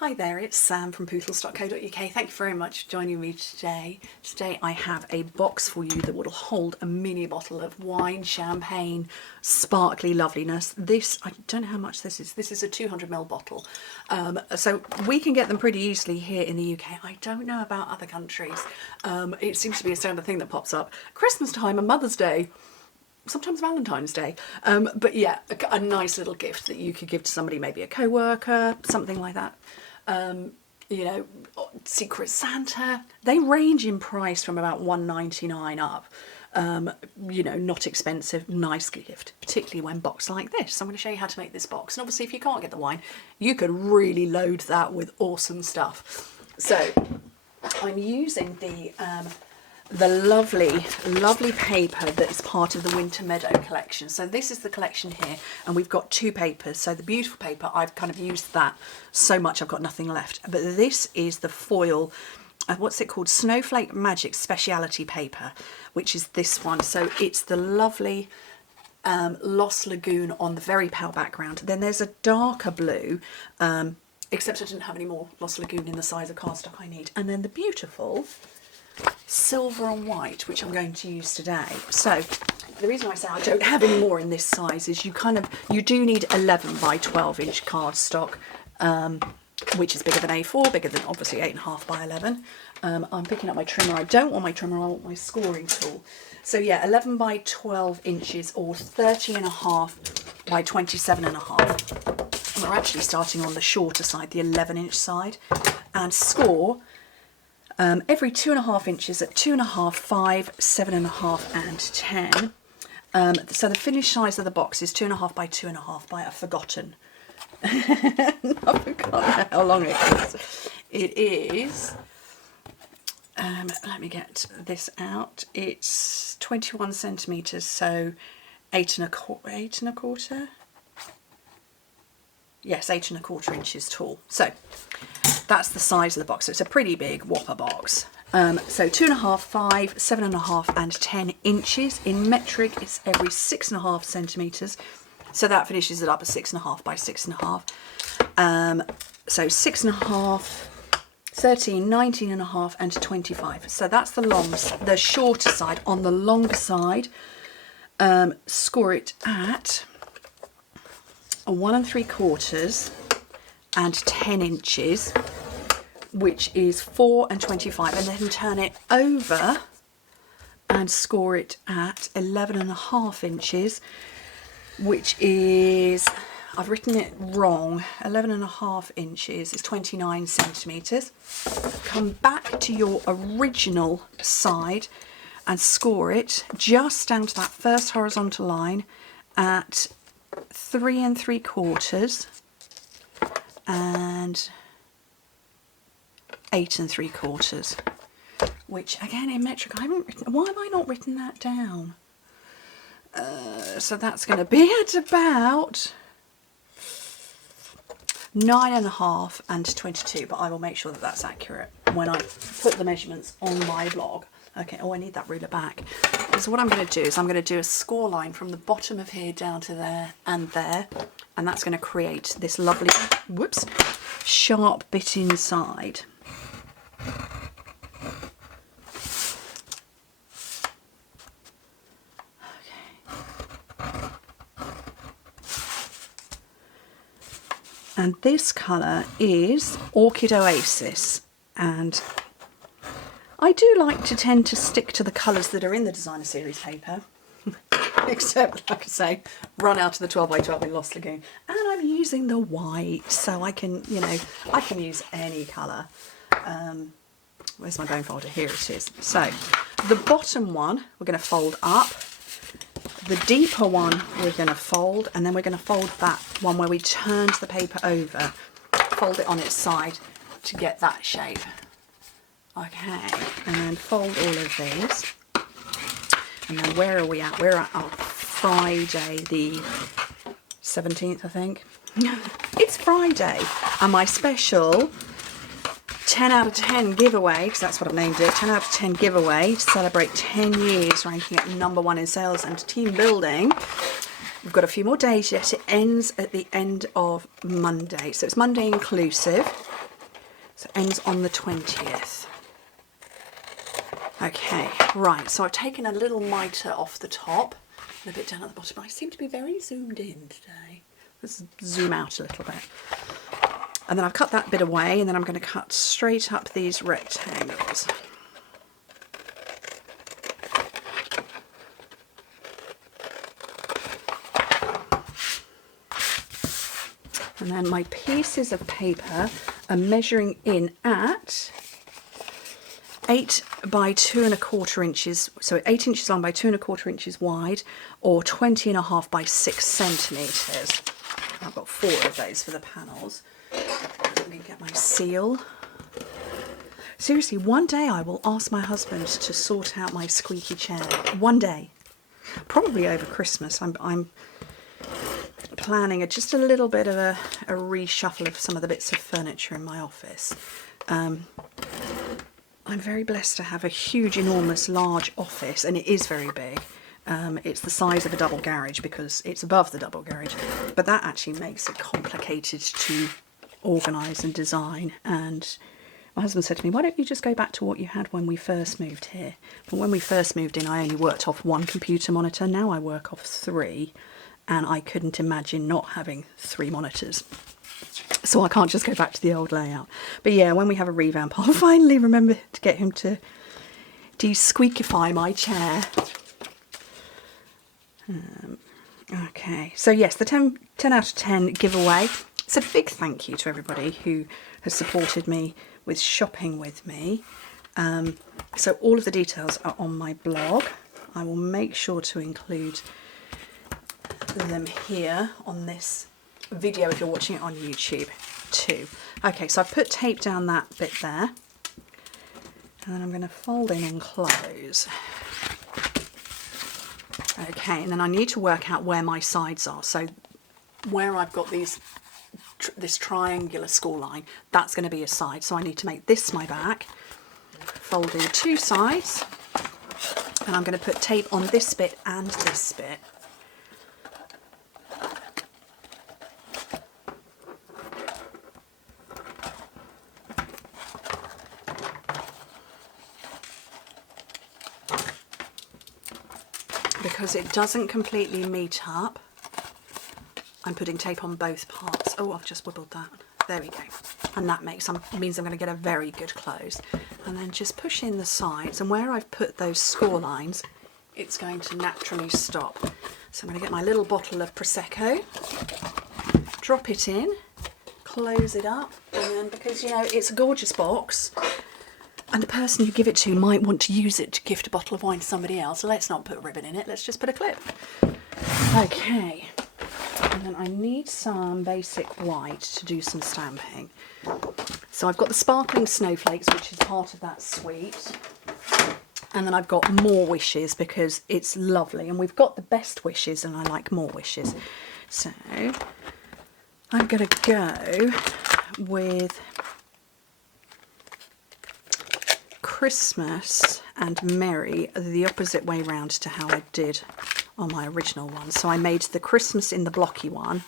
Hi there, it's Sam from Pootles.co.uk. Thank you very much for joining me today. Today I have a box for you that will hold a mini bottle of wine, champagne, sparkly loveliness. This, I don't know how much this is. This is a 200ml bottle. So we can get them pretty easily here in the UK. I don't know about other countries. It seems to be a standard thing that pops up. Christmas time and Mother's Day. Sometimes Valentine's Day, but yeah, a nice little gift that you could give to somebody, maybe a co-worker, something like that. You know, Secret Santa. They range in price from about £1.99 up. You know, not expensive, nice gift, particularly when boxed like this. So I'm going to show you how to make this box. And obviously if you can't get the wine, you could really load that with awesome stuff. So I'm using the lovely paper that is part of the Winter Meadow collection. So this is the collection here, and we've got two papers. So the beautiful paper, I've kind of used that so much I've got nothing left. But this is the foil, what's it called? Snowflake Magic Speciality paper, which is this one. So it's the lovely Lost Lagoon on the very pale background. Then there's a darker blue, except I didn't have any more Lost Lagoon in the size of cardstock I need. And then the beautiful silver and white, which I'm going to use today. So the reason I say I don't have any more in this size is you do need 11 by 12 inch cardstock, which is bigger than A4, bigger than obviously 8.5 by 11. I'm picking up my trimmer. I don't want my trimmer, I want my scoring tool. So yeah, 11 by 12 inches or 30.5 by 27.5. And we're actually starting on the shorter side, the 11-inch side, and score every 2.5 inches at 2.5, 5, 7.5 and 10. So the finished size of the box is 2.5 by 2.5 by, I've forgotten. I've forgotten how long it is. It is, let me get this out. It's 21 centimetres, so 8.25. Yes, 8.25 inches tall. So that's the size of the box. So it's a pretty big whopper box. So 2.5, 5, 7.5 and 10 inches. In metric, it's every 6.5 centimetres. So that finishes it up at 6.5 by 6.5. So 6.5, 13, 19.5 and 25. So that's the shorter side. On the longer side, score it at 1 3/4 and 10 inches, which is 4 and 25, and then turn it over and score it at 11.5 inches, which is, I've written it wrong, 11.5 inches is 29 centimetres. Come back to your original side and score it just down to that first horizontal line at 3 3/4 and 8 3/4, which again in metric I haven't written. Why have I not written that down? So that's going to be at about 9.5 and 22, but I will make sure that that's accurate when I put the measurements on my blog. Okay, oh, I need that ruler back. So what I'm going to do is I'm going to do a score line from the bottom of here down to there, and that's going to create this lovely, whoops, sharp bit inside. Okay. And this colour is Orchid Oasis, and I do like to tend to stick to the colours that are in the designer series paper, except, like I say, run out of the 12 by 12 in Lost Lagoon. And I'm using the white, so I can, you know, I can use any colour. Where's my bone folder? Here it is. So the bottom one we're going to fold up, the deeper one we're going to fold, and then we're going to fold that one where we turned the paper over, fold it on its side to get that shape. Okay, and then fold all of these. And then where are we at? We're at Friday the 17th, I think. It's Friday. And my special 10 out of 10 giveaway, because that's what I've named it, 10 out of 10 giveaway to celebrate 10 years ranking at #1 in sales and team building. We've got a few more days yet. It ends at the end of Monday. So it's Monday inclusive. So it ends on the 20th. Okay, right, so I've taken a little mitre off the top and a bit down at the bottom. I seem to be very zoomed in today. Let's zoom out a little bit. And then I've cut that bit away, and then I'm going to cut straight up these rectangles. And then my pieces of paper are measuring in at 8 by 2 1/4 inches, so 8 inches long by 2 1/4 inches wide, or 20 1/2 by 6 centimetres. I've got 4 of those for the panels. Let me get my seal. Seriously, one day I will ask my husband to sort out my squeaky chair. One day. Probably over Christmas. I'm planning just a little bit of a reshuffle of some of the bits of furniture in my office. I'm very blessed to have a huge, enormous, large office, and it is very big. It's the size of a double garage because it's above the double garage, but that actually makes it complicated to organise and design. And my husband said to me, why don't you just go back to what you had when we first moved here? Well, when we first moved in, I only worked off 1 computer monitor. Now I work off 3, and I couldn't imagine not having 3 monitors. So I can't just go back to the old layout. But yeah, when we have a revamp, I'll finally remember to get him to de-squeakify my chair. Okay, so yes, the 10 out of 10 giveaway. It's a big thank you to everybody who has supported me with shopping with me. So all of the details are on my blog. I will make sure to include them here on this video if you're watching it on YouTube too. Okay, so I've put tape down that bit there, and then I'm going to fold in and close. Okay, and then I need to work out where my sides are. So where I've got this triangular score line, that's going to be a side. So I need to make this my back, fold in 2 sides, and I'm going to put tape on this bit and this bit. Because it doesn't completely meet up, I'm putting tape on both parts. Oh, I've just wibbled that. There we go. And that means I'm going to get a very good close. And then just push in the sides, and where I've put those score lines, it's going to naturally stop. So I'm going to get my little bottle of Prosecco, drop it in, close it up, and then, because, you know, it's a gorgeous box, and the person you give it to might want to use it to gift a bottle of wine to somebody else. Let's not put a ribbon in it, let's just put a clip. Okay, and then I need some basic white to do some stamping. So I've got the sparkling snowflakes, which is part of that suite. And then I've got More Wishes because it's lovely. And we've got the Best Wishes and I like More Wishes. So I'm going to go with Christmas and Merry the opposite way round to how I did on my original one. So I made the Christmas in the blocky one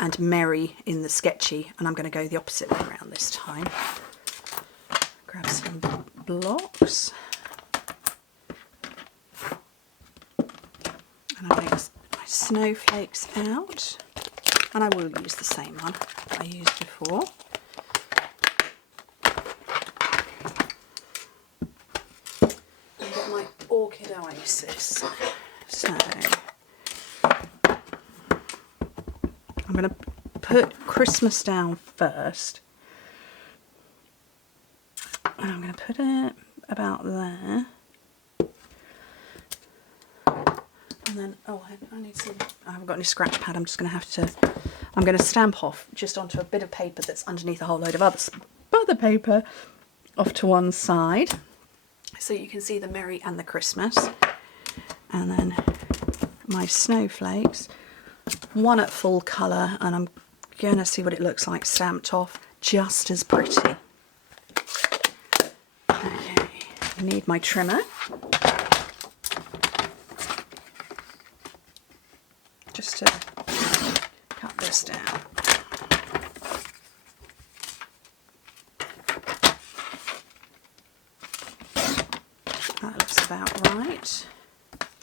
and Merry in the sketchy, and I'm going to go the opposite way around this time. Grab some blocks and I make my snowflakes out, and I will use the same one I used before. My Orchid Oasis. So I'm going to put Christmas down first. And I'm going to put it about there. And then, oh, I need some, I haven't got any scratch pad. I'm just going to have to, I'm going to stamp off just onto a bit of paper that's underneath a whole load of other paper off to one side. So you can see the Merry and the Christmas, and then my snowflakes, one at full colour, and I'm going to see what it looks like stamped off, just as pretty. Okay, I need my trimmer, just to cut this down. about right.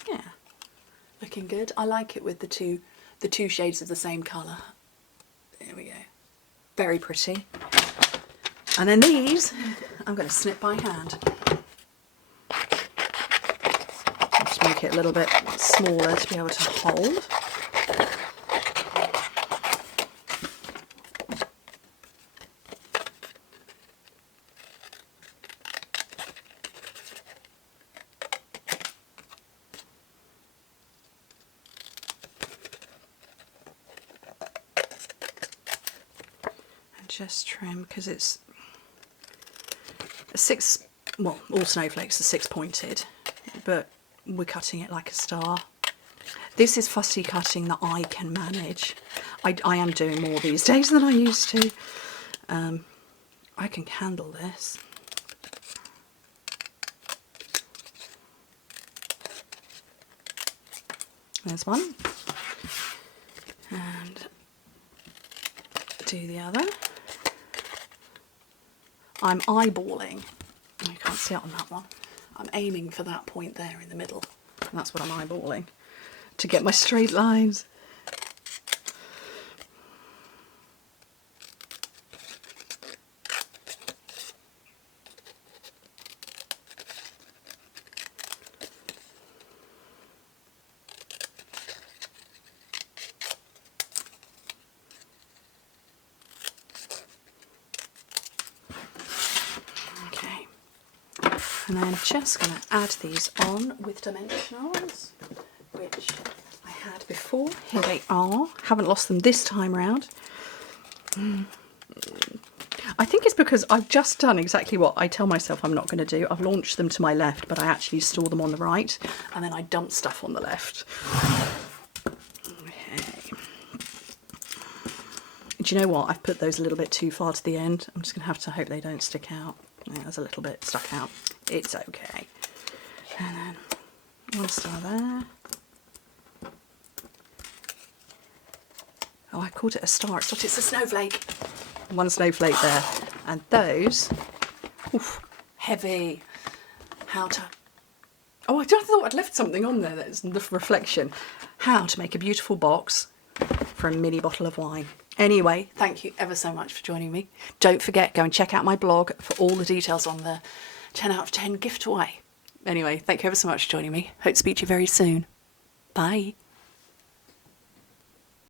Yeah, looking good. I like it with the two shades of the same colour. There we go. Very pretty. And then these, I'm going to snip by hand. Just make it a little bit smaller to be able to hold. Just trim because it's a six, well, all snowflakes are 6-pointed, but we're cutting it like a star. This is fussy cutting that I can manage. I am doing more these days than I used to. I can handle this. There's one. And do the other. I'm eyeballing. You can't see it on that one. I'm aiming for that point there in the middle. And that's what I'm eyeballing to get my straight lines. And I'm just going to add these on with dimensionals, which I had before. Here they are. Haven't lost them this time round. I think it's because I've just done exactly what I tell myself I'm not going to do. I've launched them to my left, but I actually store them on the right, and then I dump stuff on the left. Okay. Do you know what? I've put those a little bit too far to the end. I'm just going to have to hope they don't stick out. Yeah, there's a little bit stuck out. It's okay. And then one star there. Oh, I called it a star. It's not, it's a snowflake. One snowflake there. And those, oof, heavy. How to, oh, I thought I'd left something on there that's the reflection. How to make a beautiful box for a mini bottle of wine. Anyway, thank you ever so much for joining me. Don't forget, go and check out my blog for all the details on the 10 out of 10 gift away. Anyway, thank you ever so much for joining me. Hope to speak to you very soon. Bye.